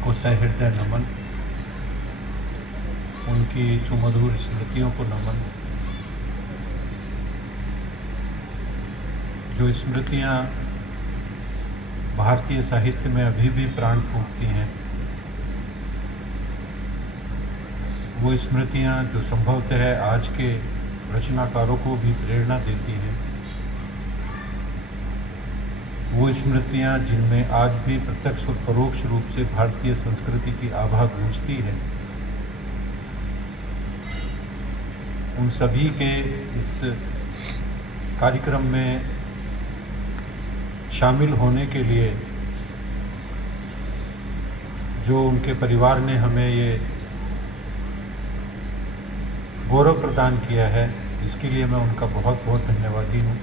को सहृदय नमन, उनकी सुमधुर स्मृतियों को नमन। जो स्मृतियाँ भारतीय साहित्य में अभी भी प्राण फूंकती हैं, वो स्मृतियाँ जो संभवतः आज के रचनाकारों को भी प्रेरणा देती हैं, वो स्मृतियाँ जिनमें आज भी प्रत्यक्ष और परोक्ष रूप से भारतीय संस्कृति की आभा गूंजती है, उन सभी के इस कार्यक्रम में शामिल होने के लिए जो उनके परिवार ने हमें ये गौरव प्रदान किया है, इसके लिए मैं उनका बहुत बहुत धन्यवादी हूँ।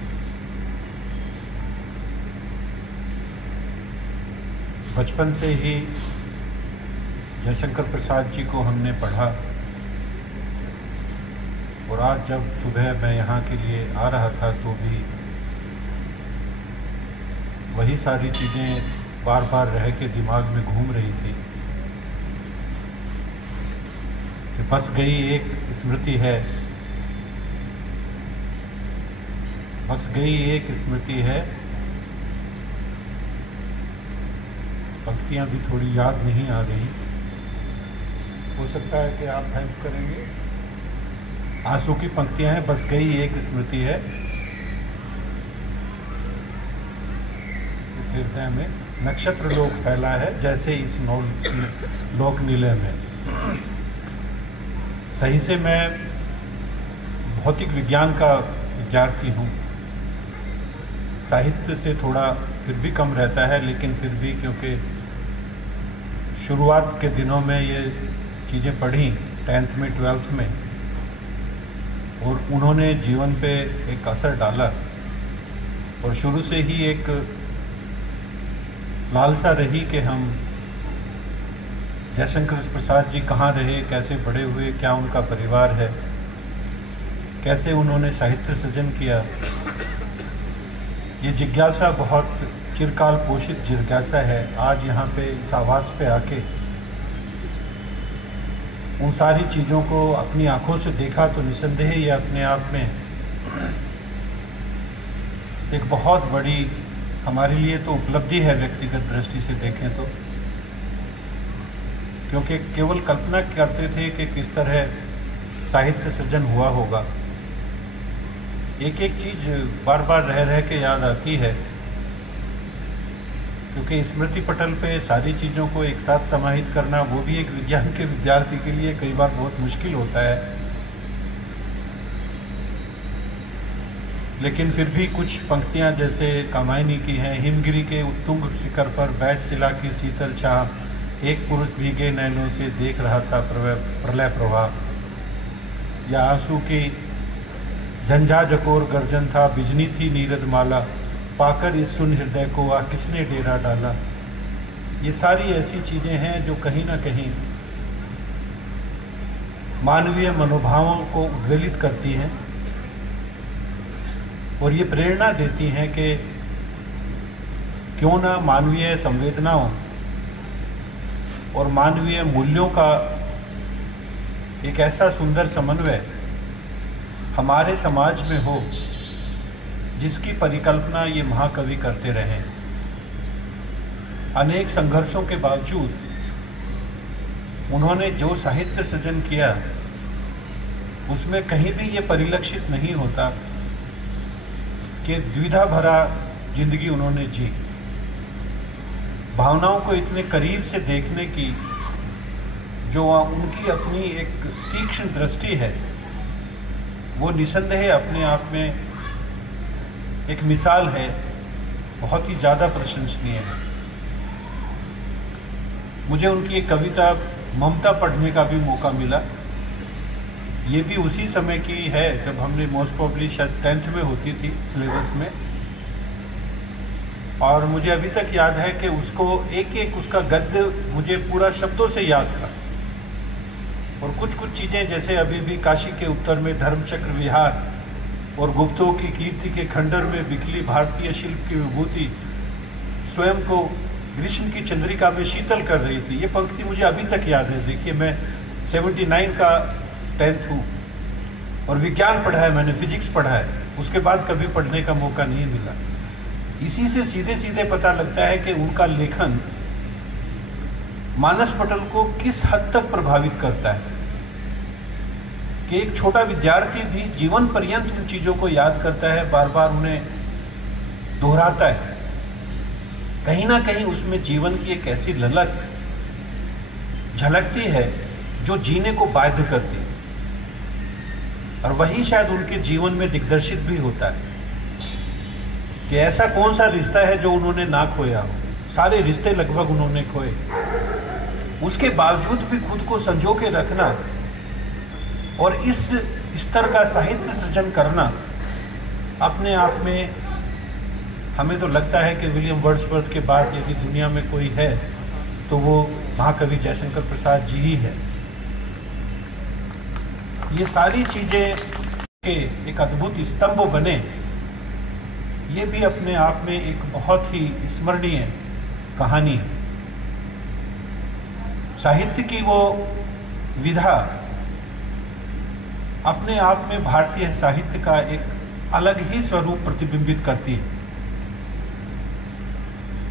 बचपन से ही जयशंकर प्रसाद जी को हमने पढ़ा और आज जब सुबह मैं यहाँ के लिए आ रहा था तो भी वही सारी चीज़ें बार बार रह के दिमाग में घूम रही थी कि बस गई एक स्मृति है, बस गई एक स्मृति है। पंक्तियाँ भी थोड़ी याद नहीं आ रही, हो सकता है कि आप हेल्प करेंगे। आंसू की पंक्तियाँ हैं, बस गई एक स्मृति है इस हृदय में, नक्षत्र लोक फैला है जैसे इस लोक नीले में। सही से मैं भौतिक विज्ञान का विद्यार्थी हूँ, साहित्य से थोड़ा फिर भी कम रहता है, लेकिन फिर भी क्योंकि शुरुआत के दिनों में ये चीज़ें पढ़ी 10th में 12th में, और उन्होंने जीवन पे एक असर डाला और शुरू से ही एक लालसा रही कि हम जयशंकर प्रसाद जी कहाँ रहे, कैसे बड़े हुए, क्या उनका परिवार है, कैसे उन्होंने साहित्य सृजन किया। ये जिज्ञासा बहुत चिरकाल पोषित जिज्ञासा है। आज यहाँ पे इस आवास पे आके उन सारी चीज़ों को अपनी आंखों से देखा तो निसंदेह ये अपने आप में एक बहुत बड़ी हमारे लिए तो उपलब्धि है व्यक्तिगत दृष्टि से देखें तो, क्योंकि केवल कल्पना करते थे कि किस तरह साहित्य सृजन हुआ होगा। एक एक चीज़ बार बार रह रह के याद आती है, क्योंकि स्मृति पटल पे सारी चीज़ों को एक साथ समाहित करना वो भी एक विज्ञान के विद्यार्थी के लिए कई बार बहुत मुश्किल होता है। लेकिन फिर भी कुछ पंक्तियां जैसे कामायनी की हैं, हिमगिरी के उत्तुंग शिखर पर बैठ शिला की शीतल छाह, एक पुरुष भीगे नैनों से देख रहा था प्रलय प्रवाह, या आंसू की झंझा जकोर गर्जन था, बिजनी थी नीरद माला, पाकर इस सुन हृदय को आ किसने डेरा डाला। ये सारी ऐसी चीज़ें हैं जो कहीं ना कहीं मानवीय मनोभावों को उद्वेलित करती हैं और ये प्रेरणा देती हैं कि क्यों ना मानवीय संवेदनाओं और मानवीय मूल्यों का एक ऐसा सुंदर समन्वय हमारे समाज में हो जिसकी परिकल्पना ये महाकवि करते रहे। अनेक संघर्षों के बावजूद उन्होंने जो साहित्य सृजन किया उसमें कहीं भी ये परिलक्षित नहीं होता कि द्विधा भरा जिंदगी उन्होंने जी। भावनाओं को इतने करीब से देखने की जो उनकी अपनी एक तीक्ष्ण दृष्टि है, वो निसंदेह अपने आप में एक मिसाल है, बहुत ही ज़्यादा प्रशंसनीय है। मुझे उनकी एक कविता ममता पढ़ने का भी मौका मिला। ये भी उसी समय की है जब हमने मोस्ट प्रोबेबली शायद 10th में होती थी सिलेबस में, और मुझे अभी तक याद है कि उसको एक एक उसका गद्य मुझे पूरा शब्दों से याद था। और कुछ कुछ चीज़ें जैसे अभी भी काशी के उत्तर में धर्मचक्र विहार और गुप्तों की कीर्ति के खंडर में बिखली भारतीय शिल्प की विभूति, स्वयं को ग्रीष्म की चंद्रिका में शीतल कर रही थी। ये पंक्ति मुझे अभी तक याद है। देखिए, मैं 79 का 10th हूँ और विज्ञान पढ़ा है मैंने, फिजिक्स पढ़ा है, उसके बाद कभी पढ़ने का मौका नहीं मिला। इसी से सीधे सीधे पता लगता है कि उनका लेखन मानस पटल को किस हद तक प्रभावित करता है कि एक छोटा विद्यार्थी भी जीवन पर्यंत उन चीजों को याद करता है, बार बार उन्हें दोहराता है। कहीं ना कहीं उसमें जीवन की एक ऐसी ललक झलकती है जो जीने को बाध्य करती है, और वही शायद उनके जीवन में दिग्दर्शित भी होता है कि ऐसा कौन सा रिश्ता है जो उन्होंने ना खोया हो। सारे रिश्ते लगभग उन्होंने खोए, उसके बावजूद भी खुद को संजो के रखना और इस स्तर का साहित्य सृजन करना अपने आप में, हमें तो लगता है कि विलियम वर्ड्सवर्थ के बाद यदि दुनिया में कोई है तो वो महाकवि जयशंकर प्रसाद जी ही है। ये सारी चीजें के एक अद्भुत स्तंभ बने, ये भी अपने आप में एक बहुत ही स्मरणीय कहानी है। साहित्य की वो विधा अपने आप में भारतीय साहित्य का एक अलग ही स्वरूप प्रतिबिंबित करती है,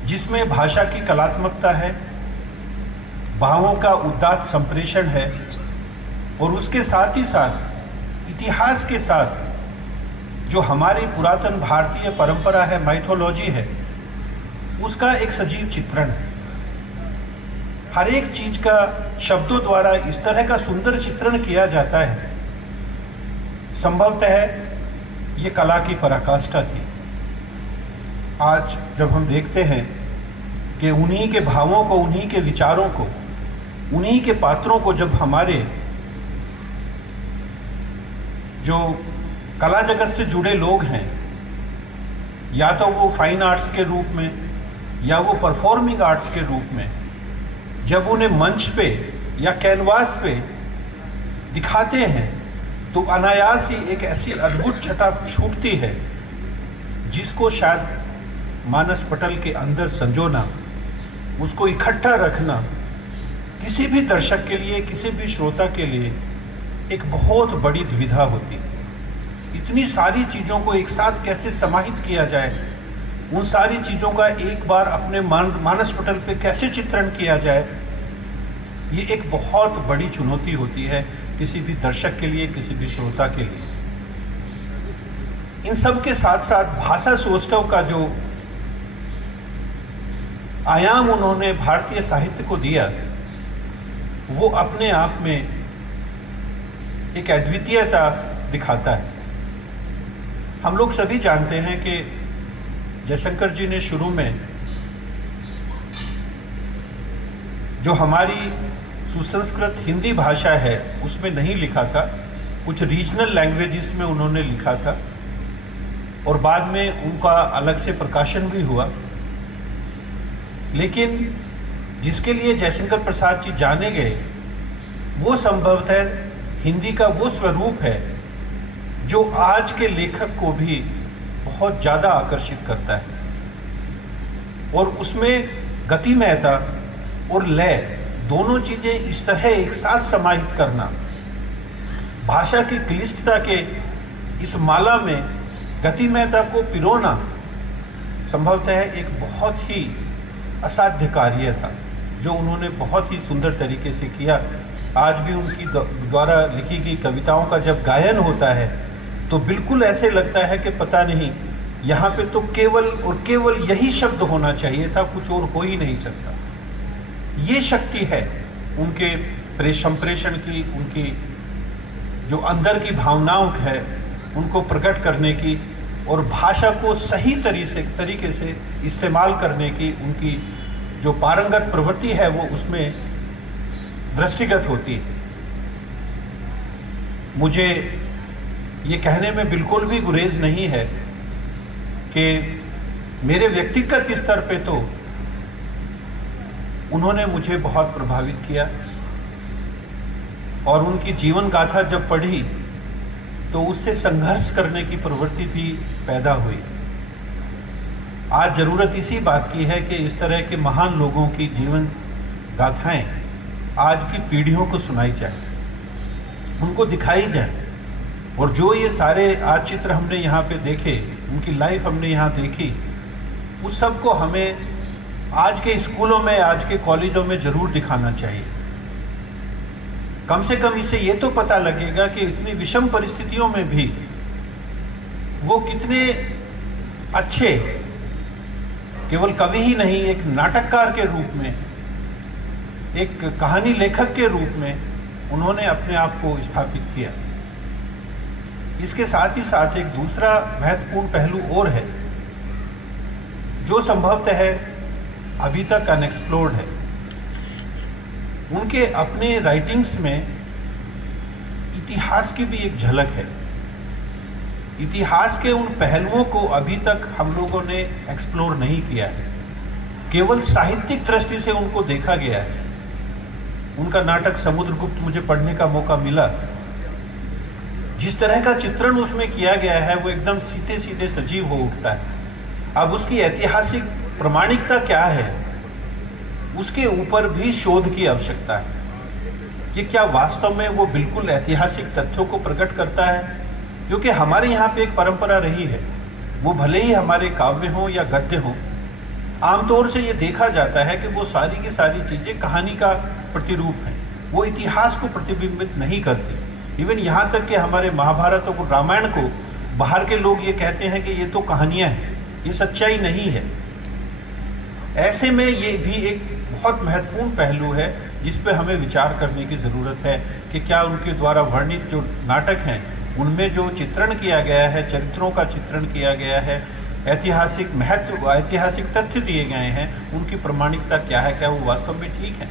जिसमें भाषा की कलात्मकता है, भावों का उदात्त संप्रेषण है, और उसके साथ ही साथ इतिहास के साथ जो हमारी पुरातन भारतीय परंपरा है, माइथोलॉजी है, उसका एक सजीव चित्रण है। हर एक चीज का शब्दों द्वारा इस तरह का सुंदर चित्रण किया जाता है, संभवतः ये कला की पराकाष्ठा थी। आज जब हम देखते हैं कि उन्हीं के भावों को, उन्हीं के विचारों को, उन्हीं के पात्रों को जब हमारे जो कला जगत से जुड़े लोग हैं, या तो वो फाइन आर्ट्स के रूप में या वो परफॉर्मिंग आर्ट्स के रूप में, जब उन्हें मंच पे या कैनवास पे दिखाते हैं तो अनायास ही एक ऐसी अद्भुत छटा छूटती है जिसको शायद मानस पटल के अंदर संजोना, उसको इकट्ठा रखना किसी भी दर्शक के लिए, किसी भी श्रोता के लिए एक बहुत बड़ी दुविधा होती है। इतनी सारी चीज़ों को एक साथ कैसे समाहित किया जाए, उन सारी चीज़ों का एक बार अपने मानस पटल पे कैसे चित्रण किया जाए, ये एक बहुत बड़ी चुनौती होती है किसी भी दर्शक के लिए, किसी भी श्रोता के लिए। इन सब के साथ साथ भाषा सौष्ठव का जो आयाम उन्होंने भारतीय साहित्य को दिया, वो अपने आप में एक अद्वितीयता दिखाता है। हम लोग सभी जानते हैं कि जयशंकर जी ने शुरू में जो हमारी सुसंस्कृत हिंदी भाषा है उसमें नहीं लिखा था, कुछ रीजनल लैंग्वेजेस में उन्होंने लिखा था, और बाद में उनका अलग से प्रकाशन भी हुआ। लेकिन जिसके लिए जयशंकर प्रसाद जी जाने गए, वो संभवतः हिंदी का वो स्वरूप है जो आज के लेखक को भी बहुत ज़्यादा आकर्षित करता है, और उसमें गतिमयता और लय दोनों चीज़ें इस तरह एक साथ समाहित करना, भाषा की क्लिष्टता के इस माला में गतिमयता को पिरोना संभवतः एक बहुत ही असाध्य कार्य था, जो उन्होंने बहुत ही सुंदर तरीके से किया। आज भी उनकी द्वारा लिखी गई कविताओं का जब गायन होता है तो बिल्कुल ऐसे लगता है कि पता नहीं, यहाँ पे तो केवल और केवल यही शब्द होना चाहिए था, कुछ और हो ही नहीं सकता। ये शक्ति है उनके संप्रेषण की, उनकी जो अंदर की भावनाओं है उनको प्रकट करने की, और भाषा को सही तरीके से इस्तेमाल करने की उनकी जो पारंगत प्रवृत्ति है वो उसमें दृष्टिगत होती है। मुझे ये कहने में बिल्कुल भी गुरेज नहीं है कि मेरे व्यक्तिगत स्तर पे तो उन्होंने मुझे बहुत प्रभावित किया, और उनकी जीवन गाथा जब पढ़ी तो उससे संघर्ष करने की प्रवृत्ति भी पैदा हुई। आज ज़रूरत इसी बात की है कि इस तरह के महान लोगों की जीवन गाथाएं आज की पीढ़ियों को सुनाई जाए, उनको दिखाई जाए। और जो ये सारे आज चित्र हमने यहाँ पे देखे, उनकी लाइफ हमने यहाँ देखी, उस सब को हमें आज के स्कूलों में, आज के कॉलेजों में ज़रूर दिखाना चाहिए। कम से कम इससे ये तो पता लगेगा कि इतनी विषम परिस्थितियों में भी वो कितने अच्छे, केवल कवि ही नहीं, एक नाटककार के रूप में, एक कहानी लेखक के रूप में उन्होंने अपने आप को स्थापित किया। इसके साथ ही साथ एक दूसरा महत्वपूर्ण पहलू और है जो संभवतः अभी तक अनएक्सप्लोर्ड है। उनके अपने राइटिंग्स में इतिहास की भी एक झलक है। इतिहास के उन पहलुओं को अभी तक हम लोगों ने एक्सप्लोर नहीं किया है, केवल साहित्यिक दृष्टि से उनको देखा गया है। उनका नाटक समुद्रगुप्त मुझे पढ़ने का मौका मिला। जिस तरह का चित्रण उसमें किया गया है वो एकदम सीधे सीधे सजीव हो उठता है। अब उसकी ऐतिहासिक प्रमाणिकता क्या है, उसके ऊपर भी शोध की आवश्यकता है कि क्या वास्तव में वो बिल्कुल ऐतिहासिक तथ्यों को प्रकट करता है। क्योंकि हमारे यहाँ पे एक परंपरा रही है, वो भले ही हमारे काव्य हो या गद्य हो, आमतौर से ये देखा जाता है कि वो सारी की सारी चीजें कहानी का प्रतिरूप है, वो इतिहास को प्रतिबिंबित नहीं करती। इवन यहाँ तक कि हमारे महाभारत और रामायण को बाहर के लोग ये कहते हैं कि ये तो कहानियां हैं, ये सच्चाई नहीं है। ऐसे में ये भी एक बहुत महत्वपूर्ण पहलू है जिस पे हमें विचार करने की ज़रूरत है कि क्या उनके द्वारा वर्णित जो नाटक हैं उनमें जो चित्रण किया गया है, चरित्रों का चित्रण किया गया है, ऐतिहासिक महत्व, ऐतिहासिक तथ्य दिए गए हैं, उनकी प्रमाणिकता क्या है, क्या वो वास्तव में ठीक है।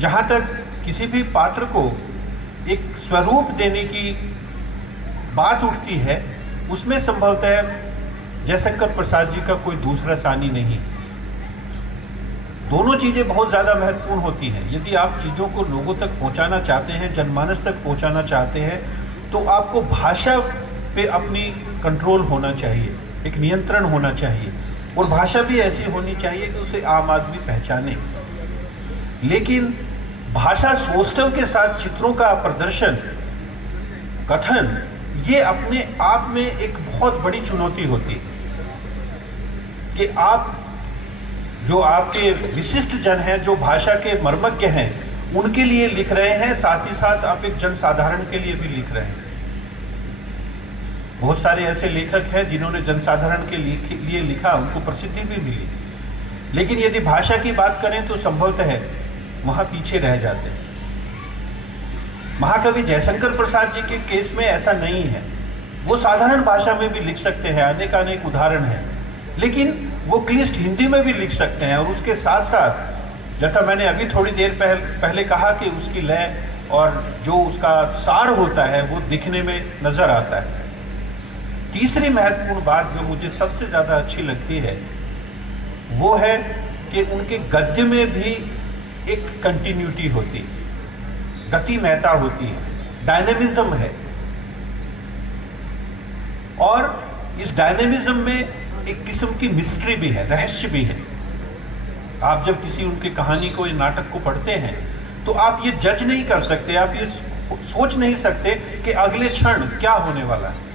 जहाँ तक किसी भी पात्र को एक स्वरूप देने की बात उठती है, उसमें संभवतः जयशंकर प्रसाद जी का कोई दूसरा सानी नहीं। दोनों चीजें बहुत ज्यादा महत्वपूर्ण होती हैं। यदि आप चीजों को लोगों तक पहुंचाना चाहते हैं, जनमानस तक पहुंचाना चाहते हैं, तो आपको भाषा पे अपनी कंट्रोल होना चाहिए, एक नियंत्रण होना चाहिए, और भाषा भी ऐसी होनी चाहिए कि उसे आम आदमी पहचाने। लेकिन भाषा सौष्ठव के साथ चित्रों का प्रदर्शन, कथन, ये अपने आप में एक बहुत बड़ी चुनौती होती है कि आप जो आपके विशिष्ट जन हैं, जो भाषा के मर्मज्ञ हैं, उनके लिए लिख रहे हैं, साथ ही साथ आप एक जनसाधारण के लिए भी लिख रहे हैं। बहुत सारे ऐसे लेखक हैं जिन्होंने जनसाधारण के लिए लिखा, उनको प्रसिद्धि भी मिली, लेकिन यदि भाषा की बात करें तो संभवतः वहां पीछे रह जाते हैं। महाकवि जयशंकर प्रसाद जी के केस में ऐसा नहीं है। वो साधारण भाषा में भी लिख सकते हैं, अनेक उदाहरण हैं, लेकिन वो क्लिष्ट हिंदी में भी लिख सकते हैं। और उसके साथ साथ, जैसा मैंने अभी थोड़ी देर पहले कहा कि उसकी लय और जो उसका सार होता है वो दिखने में नजर आता है। तीसरी महत्वपूर्ण बात जो मुझे सबसे ज्यादा अच्छी लगती है वो है कि उनके गद्य में भी एक कंटिन्यूटी होती है, गतिमयता होती है, डायनेमिज्म है। और इस डायनेमिज्म में एक किस्म की मिस्ट्री भी है, रहस्य भी है। आप जब किसी उनकी कहानी को या नाटक को पढ़ते हैं तो आप ये जज नहीं कर सकते, आप ये सोच नहीं सकते कि अगले क्षण क्या होने वाला है।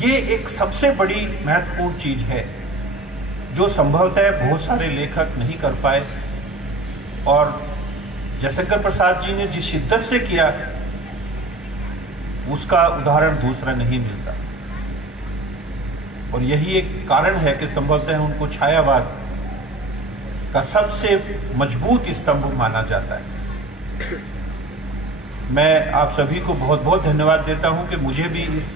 ये एक सबसे बड़ी महत्वपूर्ण चीज है जो संभवतः बहुत सारे लेखक नहीं कर पाए, और जयशंकर प्रसाद जी ने जिस शिद्दत से किया उसका उदाहरण दूसरा नहीं मिलता। और यही एक कारण है कि संभवतः उनको छायावाद का सबसे मजबूत स्तंभ माना जाता है। मैं आप सभी को बहुत बहुत धन्यवाद देता हूं कि मुझे भी इस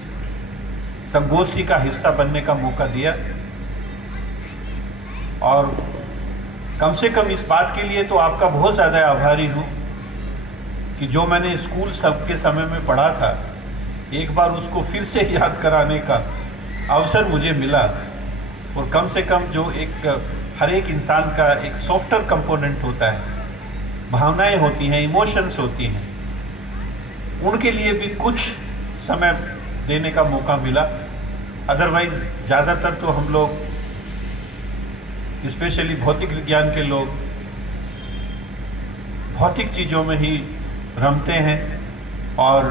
संगोष्ठी का हिस्सा बनने का मौका दिया, और कम से कम इस बात के लिए तो आपका बहुत ज़्यादा आभारी हूँ कि जो मैंने स्कूल के समय में पढ़ा था, एक बार उसको फिर से याद कराने का अवसर मुझे मिला। और कम से कम जो एक हर एक इंसान का एक सॉफ्टवेयर कंपोनेंट होता है, भावनाएं होती हैं, इमोशंस होती हैं, उनके लिए भी कुछ समय देने का मौका मिला। अदरवाइज ज़्यादातर तो हम लोग स्पेशली भौतिक विज्ञान के लोग भौतिक चीज़ों में ही रमते हैं और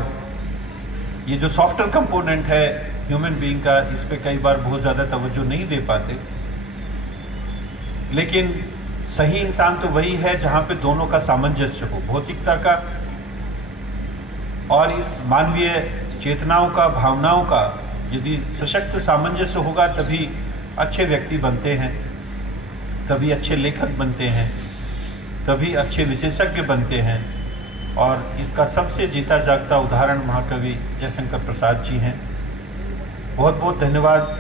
ये जो सॉफ्टवेयर कंपोनेंट है ह्यूमन बीइंग का, इस पे कई बार बहुत ज़्यादा तवज्जो नहीं दे पाते। लेकिन सही इंसान तो वही है जहाँ पे दोनों का सामंजस्य हो, भौतिकता का और इस मानवीय चेतनाओं का, भावनाओं का यदि सशक्त सामंजस्य होगा तभी अच्छे व्यक्ति बनते हैं, तभी अच्छे लेखक बनते हैं, तभी अच्छे विशेषज्ञ बनते हैं। और इसका सबसे जीता जागता उदाहरण महाकवि जयशंकर प्रसाद जी हैं। बहुत बहुत धन्यवाद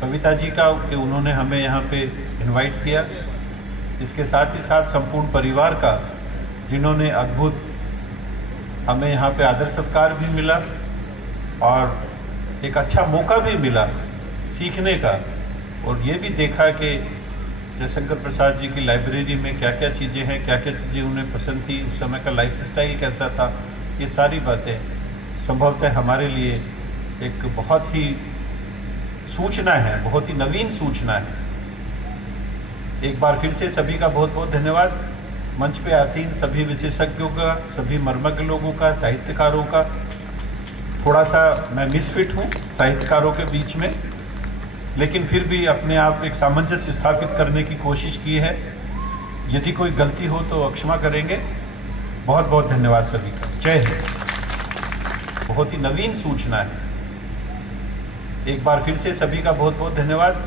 कविता जी का कि उन्होंने हमें यहाँ पे इनवाइट किया। इसके साथ ही साथ संपूर्ण परिवार का, जिन्होंने अद्भुत हमें यहाँ पे आदर सत्कार भी मिला और एक अच्छा मौका भी मिला सीखने का, और ये भी देखा कि जयशंकर प्रसाद जी की लाइब्रेरी में क्या क्या चीज़ें हैं, क्या क्या चीज़ें उन्हें पसंद थी, उस समय का लाइफ स्टाइल कैसा था। ये सारी बातें संभवतः हमारे लिए एक बहुत ही सूचना है, बहुत ही नवीन सूचना है। एक बार फिर से सभी का बहुत बहुत धन्यवाद। मंच पे आसीन सभी विशेषज्ञों का, सभी मर्मज्ञ लोगों का, साहित्यकारों का। थोड़ा सा मैं मिसफिट हूँ साहित्यकारों के बीच में, लेकिन फिर भी अपने आप एक सामंजस्य स्थापित करने की कोशिश की है। यदि कोई गलती हो तो क्षमा करेंगे। बहुत बहुत धन्यवाद सभी का। जय हिंद। बहुत ही नवीन सूचना है। एक बार फिर से सभी का बहुत बहुत धन्यवाद।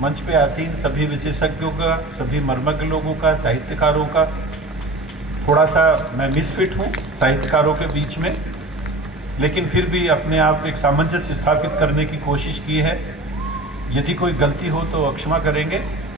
मंच पे आसीन सभी विशेषज्ञों का, सभी मर्मज्ञ लोगों का, साहित्यकारों का। थोड़ा सा मैं मिसफिट हूँ साहित्यकारों के बीच में, लेकिन फिर भी अपने आप एक सामंजस्य स्थापित करने की कोशिश की है। यदि कोई गलती हो तो क्षमा करेंगे।